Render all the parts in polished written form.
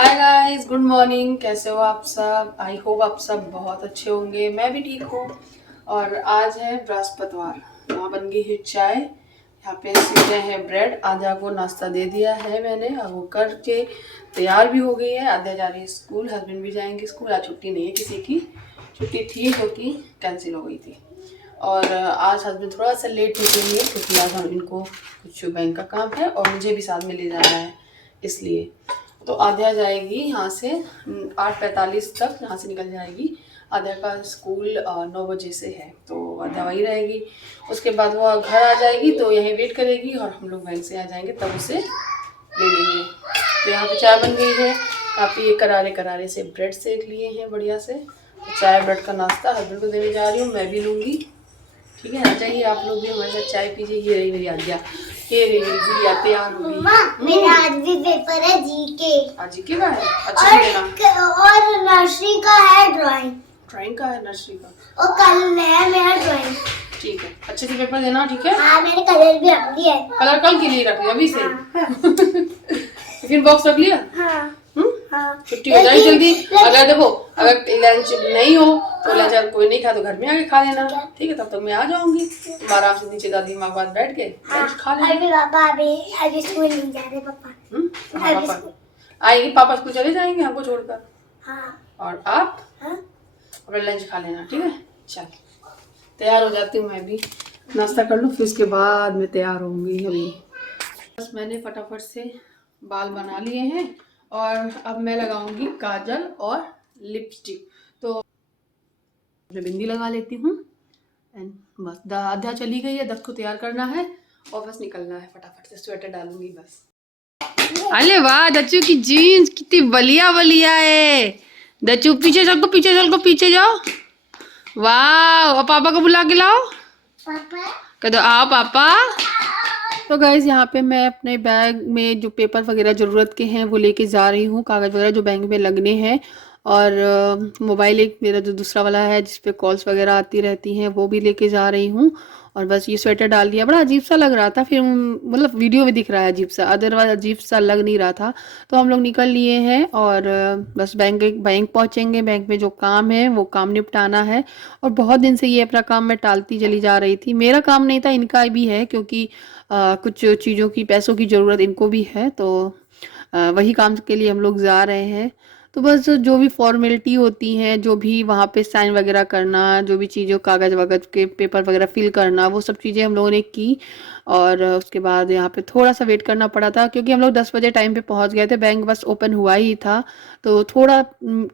Hi guys, good morning. कैसे हो आप सब? आई होप आप सब बहुत अच्छे होंगे। मैं भी ठीक हूँ। और आज है बृहस्पतिवार। यहाँ बन गई है चाय, यहाँ पे सीखे हैं ब्रेड। आध्या को नाश्ता दे दिया है मैंने और वो करके तैयार भी हो गई है। आध्या जा रही है स्कूल, हस्बैंड भी जाएंगे स्कूल। आज छुट्टी नहीं है किसी की, छुट्टी थी क्योंकि कैंसिल हो गई थी। और आज हस्बैंड थोड़ा सा लेट निकलेंगे क्योंकि आज हम इनको कुछ बैंक का काम है और मुझे भी साथ में ले जाना है, इसलिए। तो आध्या जाएगी यहाँ से 8:45 तक यहाँ से निकल जाएगी। आध्या का स्कूल 9 बजे से है, तो आध्या वहीं रहेगी। उसके बाद वो घर आ जाएगी तो यहीं वेट करेगी और हम लोग बैंक से आ जाएंगे तब उसे ले लेंगे। तो यहाँ पे चाय बन गई है, काफ़ी करारे करारे से ब्रेड सेक लिए हैं बढ़िया से। तो चाय ब्रेड का नाश्ता हस्बैंड को देने जा रही हूँ, मैं भी लूँगी। ठीक है, आ जाइए आप लोग भी हमारे साथ चाय पीजिए। ये रही मेरी आज्ञा, ये रही मेरी गुड़िया तैयार हो गई। मेरा आज भी पेपर है जीके। आज जीके का है, अच्छा से देना। और नर्सरी का है ड्राइंग। ड्राइंग का है नर्सरी का, और कल है मेरा ड्राइंग। ठीक है, अच्छे से पेपर देना। ठीक है, हाँ मैंने कलर भी रख दिया है। कलर कल के लिए रख लिया अभी से। हाँ। टिफिन बॉक्स रख लिया। हाँ। हाँ। छुट्टी हो जाए जल्दी। अगर देखो, अगर लंच नहीं हो तो लंच अगर कोई नहीं खा तो घर में आके खा लेना। ठीक है, तब तक मैं आ जाऊंगी, तुम आराम से नीचे दादी माँ के पास बैठ के लंच खा लेना। अभी पापा अभी स्कूल नहीं जा रहे पापा। पापा आएंगे, पापा स्कूल चले जाएंगे हमको छोड़कर। हाँ। और आप हाँ? अपना लंच खा लेना। ठीक है, चल तैयार हो जाती हूँ मैं भी, नाश्ता कर लूँ फिर उसके बाद मैं तैयार होंगी। अभी बस मैंने फटाफट से बाल बना लिए हैं और अब मैं लगाऊंगी काजल और लिपस्टिक। तो मैं बिंदी लगा लेती हूँ एंड बस आध्या चली गई है, 10 को तैयार करना है और बस निकलना है। फटाफट से स्वेटर डालूंगी बस। अरे वाह, दच्चू की जीन्स कितनी बलिया बलिया है। दच्चू पीछे चल को, पीछे चल को, पीछे जाओ। वाह, और पापा को बुला के लाओ। पापा कह दो आओ पापा। तो गाइज यहाँ पे मैं अपने बैग में जो पेपर वगैरह ज़रूरत के हैं वो लेके जा रही हूँ, कागज़ वगैरह जो बैंक में लगने हैं। और मोबाइल एक मेरा जो दूसरा वाला है जिस पे कॉल्स वगैरह आती रहती हैं वो भी लेके जा रही हूँ। और बस ये स्वेटर डाल दिया, बड़ा अजीब सा लग रहा था, फिर मतलब वीडियो में दिख रहा है अजीब सा, अदरवाइज अजीब सा लग नहीं रहा था। तो हम लोग निकल लिए हैं और बस बैंक पहुँचेंगे। बैंक में जो काम है वो काम निपटाना है। और बहुत दिन से ये अपना काम मैं टालती चली जा रही थी। मेरा काम नहीं था, इनका भी है, क्योंकि कुछ चीज़ों की, पैसों की ज़रूरत इनको भी है। तो वही काम के लिए हम लोग जा रहे हैं। तो बस जो भी फॉर्मेलिटी होती हैं, जो भी वहाँ पे साइन वगैरह करना, जो भी चीज़ों कागज़ वगैरह के पेपर वगैरह फिल करना, वो सब चीज़ें हम लोगों ने की। और उसके बाद यहाँ पे थोड़ा सा वेट करना पड़ा था क्योंकि हम लोग 10 बजे टाइम पे पहुँच गए थे, बैंक बस ओपन हुआ ही था। तो थोड़ा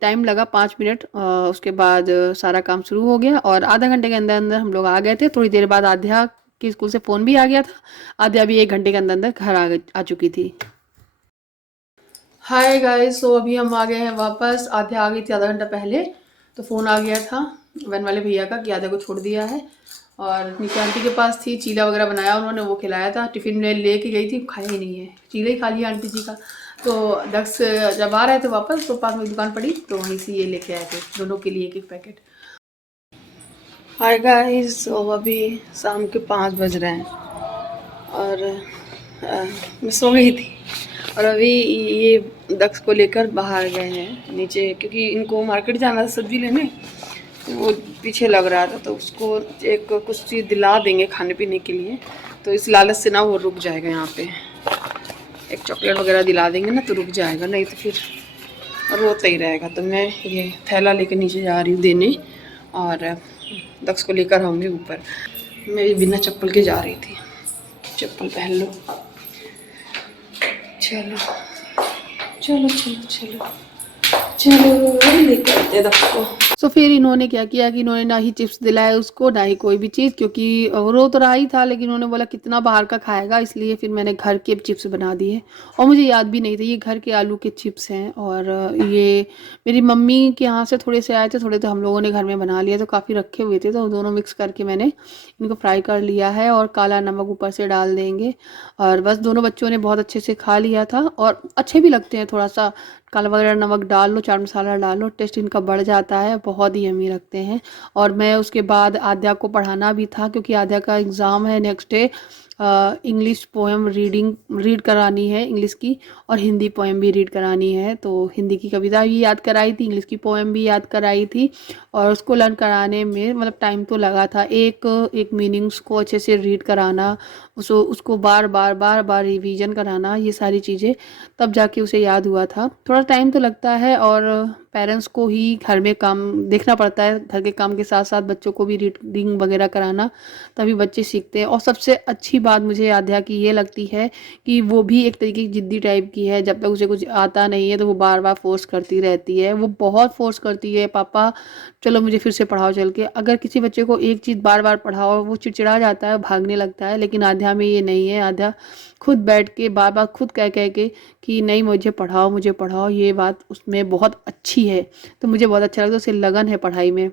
टाइम लगा, 5 मिनट। उसके बाद सारा काम शुरू हो गया और आधा घंटे के अंदर अंदर हम लोग आ गए थे। थोड़ी देर बाद आध्या कि स्कूल से फ़ोन भी आ गया था। आध्या भी 1 घंटे के अंदर अंदर घर आ चुकी थी। हाय गाइस, सो अभी हम आ गए हैं वापस। आध्या आ गई थी आधा घंटा पहले, तो फ़ोन आ गया था वैन वाले भैया का कि आध्या को छोड़ दिया है। और नीचे आंटी के पास थी, चीला वगैरह बनाया उन्होंने, वो खिलाया था। टिफ़िन में लेके गई थी, खाया ही नहीं है, चीला ही खा लिया आंटी जी का। तो दक्ष जब आ रहे थे वापस तो पास में दुकान पड़ी तो वहीं से ये लेके आए थे दोनों के लिए 1-1 पैकेट। हाय गाइस, तो अभी शाम के 5 बज रहे हैं और मैं सो गई थी। और अभी ये दक्ष को लेकर बाहर गए हैं नीचे, क्योंकि इनको मार्केट जाना था सब्जी लेने। तो वो पीछे लग रहा था तो उसको एक कुछ चीज़ दिला देंगे खाने पीने के लिए। तो इस लालच से ना वो रुक जाएगा, यहाँ पे एक चॉकलेट वगैरह दिला देंगे ना तो रुक जाएगा, नहीं तो फिर रोता ही रहेगा। तो मैं ये थैला लेकर नीचे जा रही हूँ देने और दक्ष को लेकर आऊँगी ऊपर। मैं भी बिना चप्पल के जा रही थी, चप्पल पहन लो। चलो चलो चलो चलो चलो लेकर आते दक्ष को। तो फिर इन्होंने क्या किया कि इन्होंने ना ही चिप्स दिलाए उसको, ना ही कोई भी चीज़, क्योंकि रो तो रहा ही था लेकिन उन्होंने बोला कितना बाहर का खाएगा, इसलिए फिर मैंने घर के चिप्स बना दिए। और मुझे याद भी नहीं था ये घर के आलू के चिप्स हैं। और ये मेरी मम्मी के यहाँ से थोड़े से आए थे, थोड़े तो हम लोगों ने घर में बना लिया, तो काफ़ी रखे हुए थे, तो दोनों मिक्स करके मैंने इनको फ्राई कर लिया है और काला नमक ऊपर से डाल देंगे। और बस दोनों बच्चों ने बहुत अच्छे से खा लिया था और अच्छे भी लगते हैं, थोड़ा सा काला वगैरह नमक डाल लो, चाट मसाला डाल लो, टेस्ट इनका बढ़ जाता है, बहुत ही यम्मी लगते हैं। और मैं उसके बाद आध्या को पढ़ाना भी था क्योंकि आध्या का एग्ज़ाम है next day. English poem read करानी है इंग्लिश की, और हिंदी पोएम भी रीड करानी है। तो हिंदी की कविता भी याद कराई थी, इंग्लिश की पोएम भी याद कराई थी, और उसको लर्न कराने में मतलब टाइम तो लगा था। एक एक मीनिंग्स को अच्छे से रीड कराना, उसको बार बार रिवीजन कराना, ये सारी चीज़ें तब जाके उसे याद हुआ था। थोड़ा टाइम तो लगता है, और पेरेंट्स को ही घर में काम देखना पड़ता है, घर के काम के साथ साथ बच्चों को भी रीडिंग वगैरह कराना, तभी बच्चे सीखते हैं। और सबसे अच्छी बात मुझे आध्या की ये लगती है कि वो भी एक तरीके की ज़िद्दी टाइप की है। जब तक उसे कुछ आता नहीं है तो वो बार बार फोर्स करती रहती है, वो बहुत फोर्स करती है, पापा चलो मुझे फिर से पढ़ाओ चल के। अगर किसी बच्चे को एक चीज़ बार बार पढ़ाओ वो चिड़चिड़ा जाता है, भागने लगता है, लेकिन आध्या में ये नहीं है। आध्या खुद बैठ के बार बार खुद कह कह के कि नहीं मुझे पढ़ाओ, ये बात उसमें बहुत अच्छी है। तो मुझे बहुत अच्छा लगता है, उसे लगन है पढ़ाई में।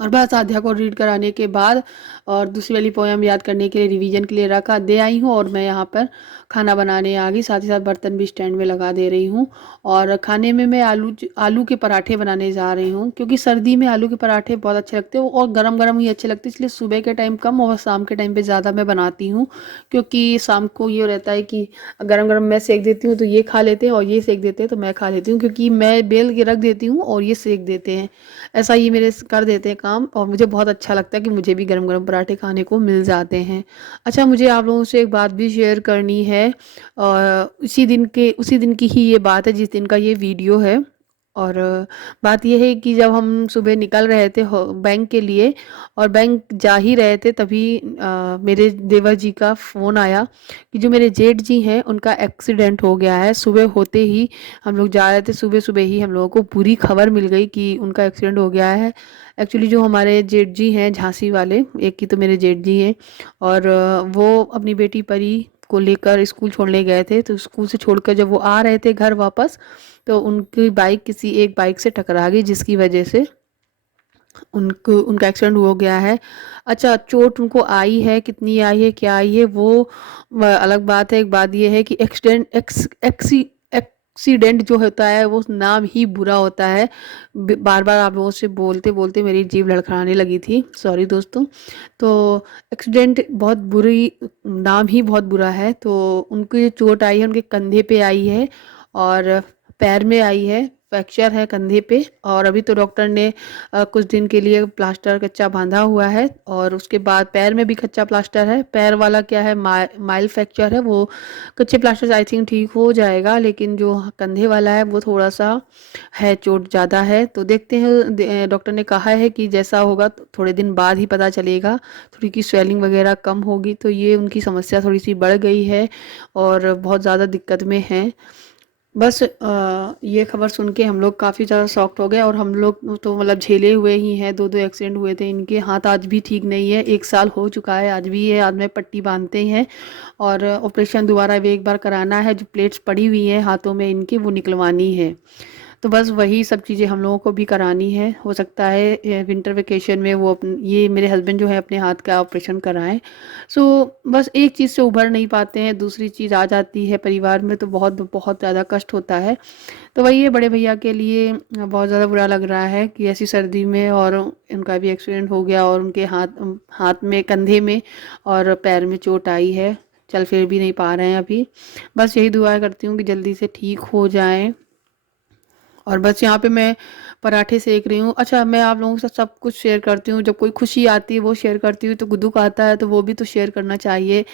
और बस आध्या को रीड कराने के बाद और दूसरी वाली पोएम याद करने के लिए रिवीजन के लिए रखा दे आई हूँ, और मैं यहाँ पर खाना बनाने आ गई। साथ ही साथ बर्तन भी स्टैंड में लगा दे रही हूँ। और खाने में मैं आलू के पराठे बनाने जा रही हूँ, क्योंकि सर्दी में आलू के पराठे बहुत अच्छे लगते हैं, और गरम गरम ही अच्छे लगते हैं, इसलिए सुबह के टाइम कम और शाम के टाइम पे ज़्यादा मैं बनाती हूँ। क्योंकि शाम को ये रहता है कि गरम गरम मैं सेक देती हूँ तो ये खा लेते हैं, और ये सेक देते हैं तो मैं खा लेती हूँ, क्योंकि मैं बेल के रख देती हूँ और ये सेक देते हैं। ऐसा ये मेरे कर देते हैं काम, और मुझे बहुत अच्छा लगता है कि मुझे भी गरम गरम पराठे खाने को मिल जाते हैं। अच्छा, मुझे आप लोगों से एक बात भी शेयर करनी है, और उसी दिन की ही ये बात है जिस दिन का ये वीडियो है। और बात यह है कि जब हम सुबह निकल रहे थे बैंक के लिए, और बैंक जा ही रहे थे, तभी मेरे देवर जी का फ़ोन आया कि जो मेरे जेठ जी हैं उनका एक्सीडेंट हो गया है। सुबह होते ही हम लोग जा रहे थे, सुबह सुबह ही हम लोगों को पूरी खबर मिल गई कि उनका एक्सीडेंट हो गया है। एक्चुअली जो हमारे जेठ जी हैं झांसी वाले, एक ही तो मेरे जेठ जी हैं, और वो अपनी बेटी परी को लेकर स्कूल छोड़ने गए थे। तो स्कूल से छोड़कर जब वो आ रहे थे घर वापस, तो उनकी बाइक किसी एक बाइक से टकरा गई, जिसकी वजह से उनका एक्सीडेंट हो गया है। अच्छा, चोट उनको आई है, कितनी आई है, क्या आई है, वो अलग बात है। एक बात ये है कि एक्सीडेंट जो होता है वो नाम ही बुरा होता है। बार बार आप लोगों से बोलते बोलते मेरी जीभ लड़खड़ाने लगी थी, सॉरी दोस्तों। तो एक्सीडेंट बहुत बुरी, नाम ही बहुत बुरा है। तो उनको जो चोट आई है उनके कंधे पे आई है, और पैर में आई है, फ्रैक्चर है कंधे पे। और अभी तो डॉक्टर ने कुछ दिन के लिए प्लास्टर कच्चा बांधा हुआ है, और उसके बाद पैर में भी कच्चा प्लास्टर है। पैर वाला क्या है, माइल्ड फ्रैक्चर है, वो कच्चे प्लास्टर से आई थिंक ठीक हो जाएगा, लेकिन जो कंधे वाला है वो थोड़ा सा है, चोट ज़्यादा है। तो देखते हैं, डॉक्टर ने कहा है कि जैसा होगा तो थोड़े दिन बाद ही पता चलेगा। थोड़ी की स्वेलिंग वगैरह कम होगी, तो ये उनकी समस्या थोड़ी सी बढ़ गई है और बहुत ज़्यादा दिक्कत में है। बस ये खबर सुन के हम लोग काफ़ी ज़्यादा शॉक्ड हो गए, और हम लोग तो मतलब झेले हुए ही हैं। दो दो एक्सीडेंट हुए थे इनके, हाथ आज भी ठीक नहीं है, 1 साल हो चुका है, आज भी है, आज में पट्टी बांधते हैं, और ऑपरेशन दोबारा भी एक बार कराना है। जो प्लेट्स पड़ी हुई हैं हाथों में इनके, वो निकलवानी है। तो बस वही सब चीज़ें हम लोगों को भी करानी है। हो सकता है विंटर वेकेशन में वो ये मेरे हस्बैंड जो है अपने हाथ का ऑपरेशन कराएं। सो बस एक चीज़ से उभर नहीं पाते हैं, दूसरी चीज़ आ जाती है परिवार में, तो बहुत बहुत ज़्यादा कष्ट होता है। तो वही है, बड़े भैया के लिए बहुत ज़्यादा बुरा लग रहा है कि ऐसी सर्दी में, और उनका भी एक्सीडेंट हो गया, और उनके हाथ में, कंधे में और पैर में चोट आई है, चल फिर भी नहीं पा रहे हैं अभी। बस यही दुआ करती हूँ कि जल्दी से ठीक हो जाएं। और बस यहाँ पे मैं पराठे सेक रही हूँ। अच्छा, मैं आप लोगों के साथ सब कुछ शेयर करती हूँ, जब कोई खुशी आती है वो शेयर करती हूँ, तो दुख आता है तो वो भी तो शेयर करना चाहिए,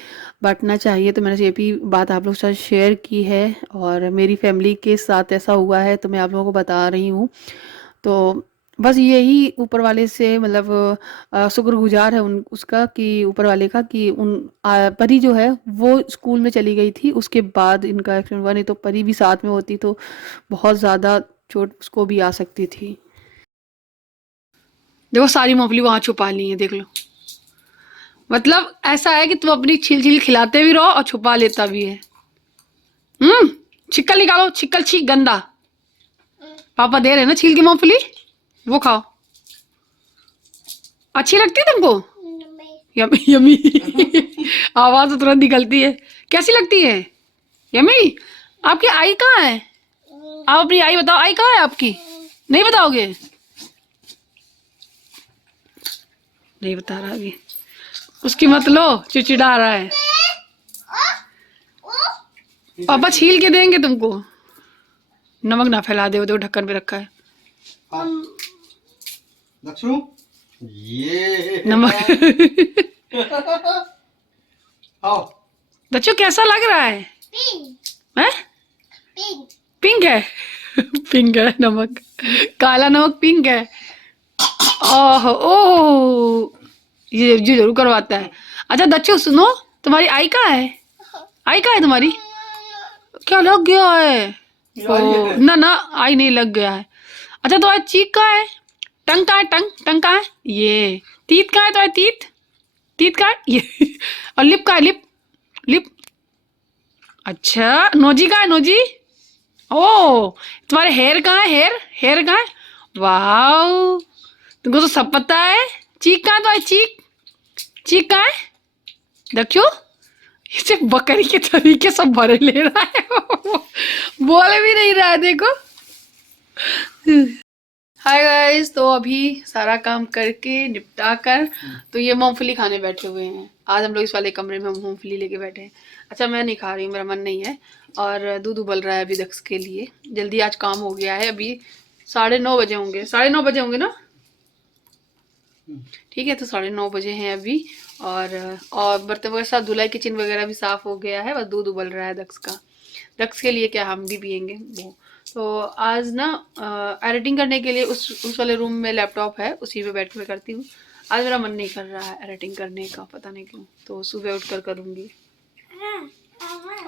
बांटना चाहिए। तो मैंने ये भी बात आप लोगों के साथ शेयर की है, और मेरी फैमिली के साथ ऐसा हुआ है तो मैं आप लोगों को बता रही हूँ। तो बस यही ऊपर वाले से मतलब शुक्रगुजार है उसका, कि ऊपर वाले का, कि परी जो है वो स्कूल में चली गई थी, उसके बाद इनका एक्सीडेंट हुआ। नहीं तो परी भी साथ में होती तो बहुत ज़्यादा चोट उसको भी आ सकती थी। देखो सारी मूंगफली वहां छुपा ली है, देख लो। मतलब ऐसा है कि तुम अपनी छील छील खिलाते भी रहो और छुपा लेता भी है। छिक्कल निकालो, छिक्कल छी गंदा। पापा दे रहे हैं ना छील की मूंगफली, वो खाओ। अच्छी लगती है तुमको? यमी यमी आवाज तो तुरंत निकलती है। कैसी लगती है? यमी। आपकी आई कहाँ है? आप अपनी आई बताओ, आई कहाँ है आपकी? नहीं बताओगे? नहीं बता रहा अभी, उसकी मत लो, चिड़चिड़ा रहा है। पापा छील के देंगे तुमको। नमक ना फैला दे, वो देखो ढक्कन पे रखा है दक्षु, ये नमक। आओ। बच्चों कैसा लग रहा है? पिंक हैं? पिंक पिंक है। पिंक है नमक, काला नमक पिंक है। ओह ओह, ये जरूर करवाता है। अच्छा दच्चू सुनो, तुम्हारी आई कहाँ है? आई कहाँ है तुम्हारी? क्या लग गया है? ओ, ना ना आई नहीं लग गया है। अच्छा तुम्हारी चीक कहाँ है? टंग कहाँ है? टंग कहाँ है? ये तीत कहाँ है? तुम्हारी तीत कहाँ है? ये और लिप कहाँ है? लिप। अच्छा नोजी कहाँ है? नोजी। ओ तुम्हारे हेयर कहाँ है? हेयर कहाँ है? वाह, तुमको तो सब पता है। चीक कहाँ है तुम्हारी? चीक कहाँ है? दक्षु इसे बकरी के तरीके सब भरे ले रहा है। बोले भी नहीं रहा है, देखो। हाय गाइस, तो अभी सारा काम करके निपटा कर तो ये मूंगफली खाने बैठे हुए हैं। आज हम लोग इस वाले कमरे में मूंगफली लेके बैठे हैं। अच्छा मैं नहीं खा रही हूँ, मेरा मन नहीं है। और दूध उबल रहा है अभी दक्ष के लिए। जल्दी आज काम हो गया है। अभी 9:30 बजे होंगे, 9:30 बजे होंगे ना? ठीक है, तो 9:30 बजे हैं अभी। और बर्तन वगैरह सब धुलाई, किचन वगैरह भी साफ हो गया है। बस दूध उबल रहा है दक्ष का। दक्ष के लिए क्या, हम भी पियेंगे वो। तो आज ना एडिटिंग करने के लिए उस वाले रूम में लैपटॉप है, उसी पे बैठ के मैं करती हूँ। आज मेरा मन नहीं कर रहा है एडिटिंग करने का, पता नहीं क्यों। तो सुबह उठ कर करूँगी।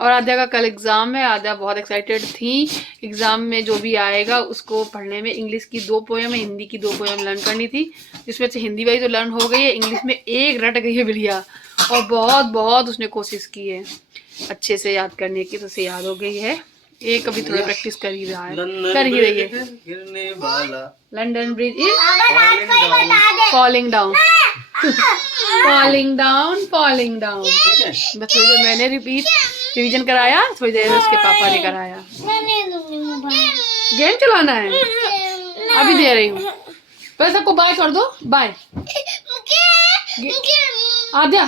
और आद्या का कल एग्ज़ाम है। आद्या बहुत एक्साइटेड थी। एग्ज़ाम में जो भी आएगा उसको पढ़ने में इंग्लिश की 2 पोएम है, हिंदी की 2 पोएम लर्न करनी थी। जिसमें से हिंदी वाली तो लर्न हो गई है, इंग्लिश में एक रट गई है बढ़िया। और बहुत बहुत उसने कोशिश की है अच्छे से याद करने की, तो उसे याद हो गई है। एक अभी थोड़ा प्रैक्टिस कर ही रहा है, कर ही रही है। गिरने वाला London bridge is falling down, falling down, falling down. बस थोड़ी देर मैंने रिवीजन कराया, थोड़ी देर उसके पापा ने कराया। गेम चलाना है, अभी दे रही हूँ। पहले सबको बाय कर दो, बाय। आद्या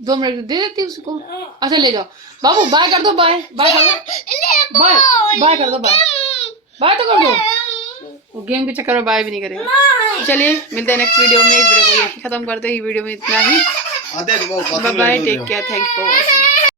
2 मिनट दे देती उसको। अच्छा ले जाओ बाबू, बाय कर दो, बाय बाय कर दो, बाय बाय कर दो, बाय बाय तो कर दो। वो गेम के चक्कर में बाय भी नहीं करेगा। चलिए मिलते हैं नेक्स्ट वीडियो में। इस वीडियो को यहीं खत्म करते हैं, वीडियो में इतना ही। Bye bye, take care, thank you for watching.